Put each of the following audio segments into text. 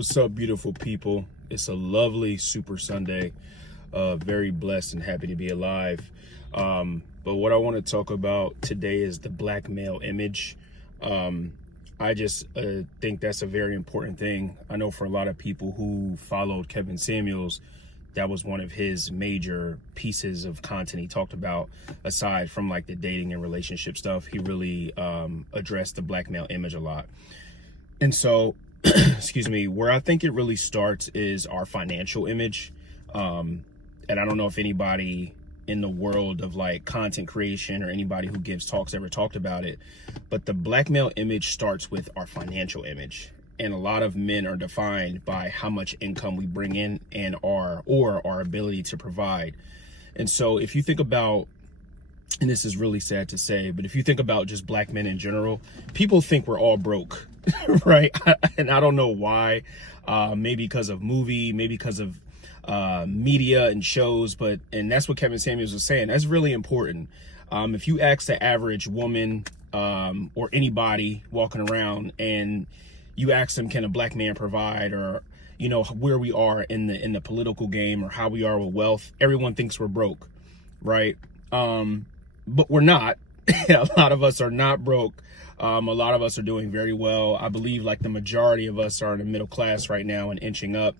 What's up, beautiful people? It's a lovely Super Sunday. Very blessed and happy to be alive. But what I want to talk about today is the black male image. I just think that's a very important thing. I know for a lot of people who followed Kevin Samuels, that was one of his major pieces of content he talked about. Aside from like the dating and relationship stuff, he really addressed the black male image a lot. And so, excuse me, where I think it really starts is our financial image. And I don't know if anybody in the world of like content creation or anybody who gives talks ever talked about it, but the black male image starts with our financial image. And a lot of men are defined by how much income we bring in and our ability to provide. And so if you think about, and this is really sad to say, but if you think about just black men in general, people think we're all broke, right? And I don't know why. Maybe because of movie, maybe because of media and shows, and that's what Kevin Samuels was saying. That's really important. If you ask the average woman or anybody walking around and you ask them, can a black man provide, or you know, where we are in the political game or how we are with wealth, everyone thinks we're broke, right? But we're not. A lot of us are not broke. A lot of us are doing very well. I believe like the majority of us are in the middle class right now and inching up.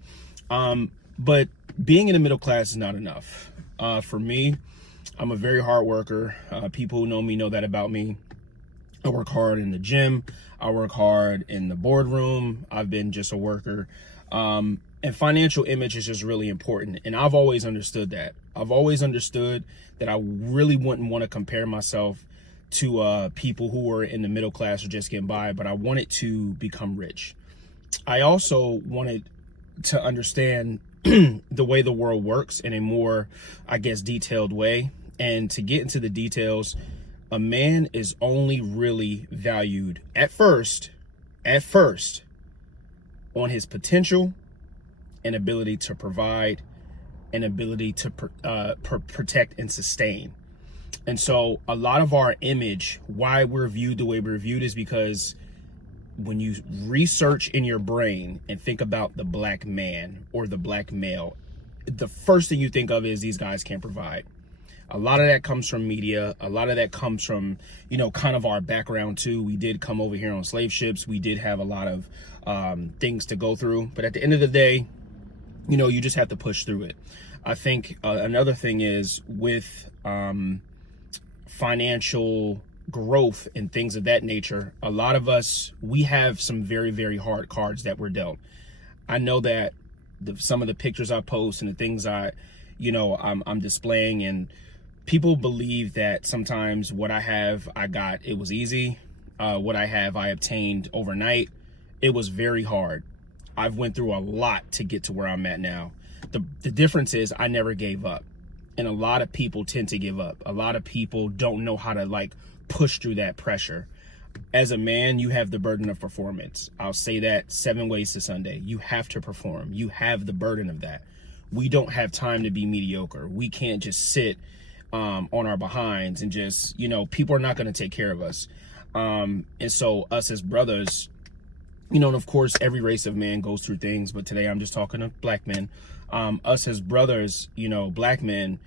But being in the middle class is not enough. For me, I'm a very hard worker. People who know me know that about me. I work hard in the gym. I work hard in the boardroom. I've been just a worker. And financial image is just really important. And I've always understood that. I've always understood that I really wouldn't want to compare myself to people who are in the middle class or just getting by, but I wanted to become rich. I also wanted to understand the way the world works in a more, I guess, detailed way. And to get into the details, a man is only really valued at first on his potential and ability to provide and ability to protect and sustain. And so a lot of our image, why we're viewed the way we're viewed, is because when you research in your brain and think about the black man or the black male, the first thing you think of is these guys can't provide. A lot of that comes from media. A lot of that comes from, you know, kind of our background too. We did come over here on slave ships. We did have a lot of things to go through. But at the end of the day, you know, you just have to push through it. I think another thing is with financial growth and things of that nature, a lot of us, we have some very, very hard cards that we're dealt. I know that some of the pictures I post and the things I'm displaying, and people believe that sometimes what I have, it was easy. What I have, I obtained overnight. It was very hard. I've went through a lot to get to where I'm at now. The difference is I never gave up. And a lot of people tend to give up. A lot of people don't know how to like push through that pressure. As a man, you have the burden of performance. I'll say that 7 ways to Sunday. You have to perform. You have the burden of that. We don't have time to be mediocre. We can't just sit on our behinds and just, you know, people are not going to take care of us. And so us as brothers, you know, and of course, every race of man goes through things, but today I'm just talking to black men. Us as brothers, you know, black men,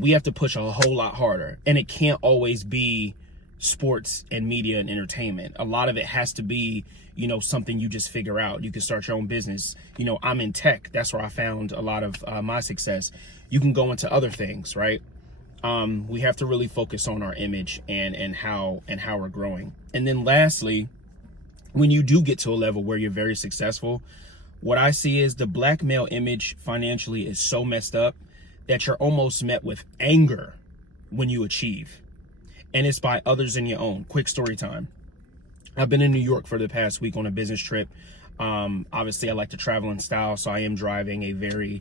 we have to push a whole lot harder. And it can't always be sports and media and entertainment. A lot of it has to be, you know, something you just figure out. You can start your own business. You know, I'm in tech. That's where I found a lot of my success. You can go into other things, right? We have to really focus on our image and how we're growing. And then lastly, when you do get to a level where you're very successful, what I see is the black male image financially is so messed up that you're almost met with anger when you achieve. And it's by others in your own. Quick story time. I've been in New York for the past week on a business trip. Obviously, I like to travel in style, so I am driving a very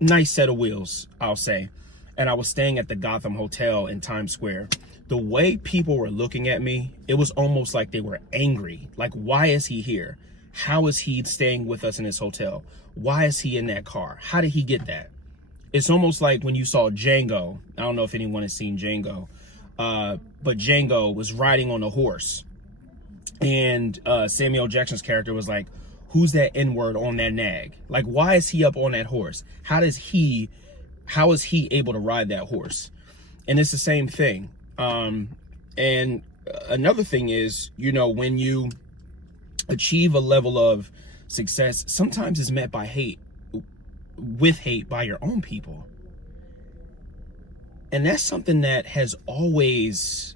nice set of wheels, I'll say. And I was staying at the Gotham Hotel in Times Square. The way people were looking at me, it was almost like they were angry. Like, why is he here? How is he staying with us in his hotel? Why is he in that car? How did he get that? It's almost like when you saw Django. I don't know if anyone has seen Django, but Django was riding on a horse. And Samuel Jackson's character was like, who's that N-word on that nag? Like, why is he up on that horse? How is he able to ride that horse? And it's the same thing. And another thing is, you know, when you achieve a level of success, sometimes it's met by hate, with hate by your own people. And that's something that has always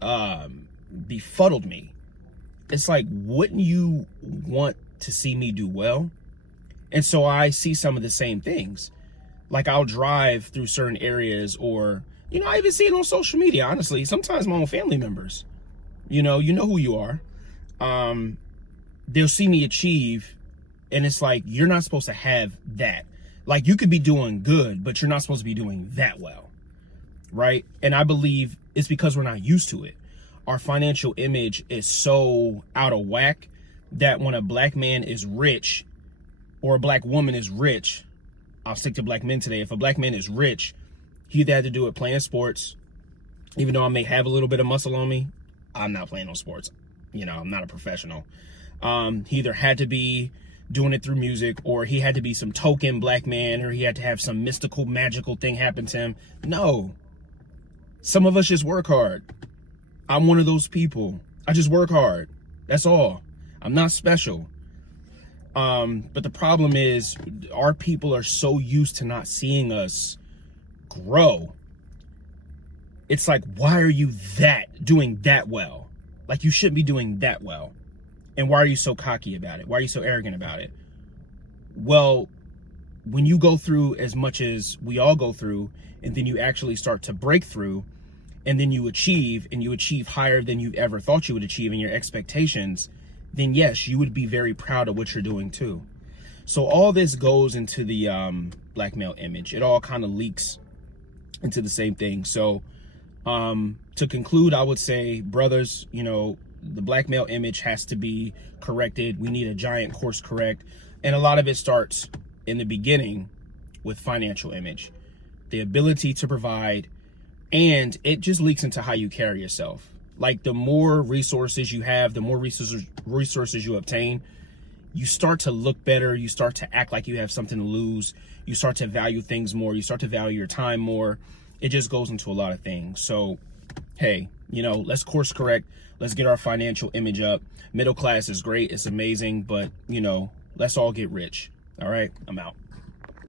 befuddled me. It's like, wouldn't you want to see me do well? And so I see some of the same things. Like, I'll drive through certain areas, or, you know, I even see it on social media, honestly. Sometimes my own family members, you know who you are. They'll see me achieve, and it's like, you're not supposed to have that. Like, you could be doing good, but you're not supposed to be doing that well, right? And I believe it's because we're not used to it. Our financial image is so out of whack that when a black man is rich, or a black woman is rich, I'll stick to black men today. If a black man is rich, he either had to do it playing sports. Even though I may have a little bit of muscle on me, I'm not playing no sports. You know, I'm not a professional. He either had to be doing it through music, or he had to be some token black man, or he had to have some mystical, magical thing happen to him. No. Some of us just work hard. I'm one of those people. I just work hard. That's all. I'm not special. But the problem is, our people are so used to not seeing us grow. It's like, why are you doing that well? Like, you shouldn't be doing that well. And why are you so cocky about it? Why are you so arrogant about it? Well, when you go through as much as we all go through, and then you actually start to break through, and then you achieve, and you achieve higher than you ever thought you would achieve in your expectations, then yes, you would be very proud of what you're doing too. So all this goes into the black male image. It all kind of leaks into the same thing. So to conclude, I would say, brothers, you know, the black male image has to be corrected. We need a giant course correct. And a lot of it starts in the beginning with financial image, the ability to provide, and it just leaks into how you carry yourself. Like, the more resources you have, the more resources you obtain, you start to look better. You start to act like you have something to lose. You start to value things more. You start to value your time more. It just goes into a lot of things. So, hey, you know, let's course correct. Let's get our financial image up. Middle class is great. It's amazing. But, you know, let's all get rich. All right, I'm out.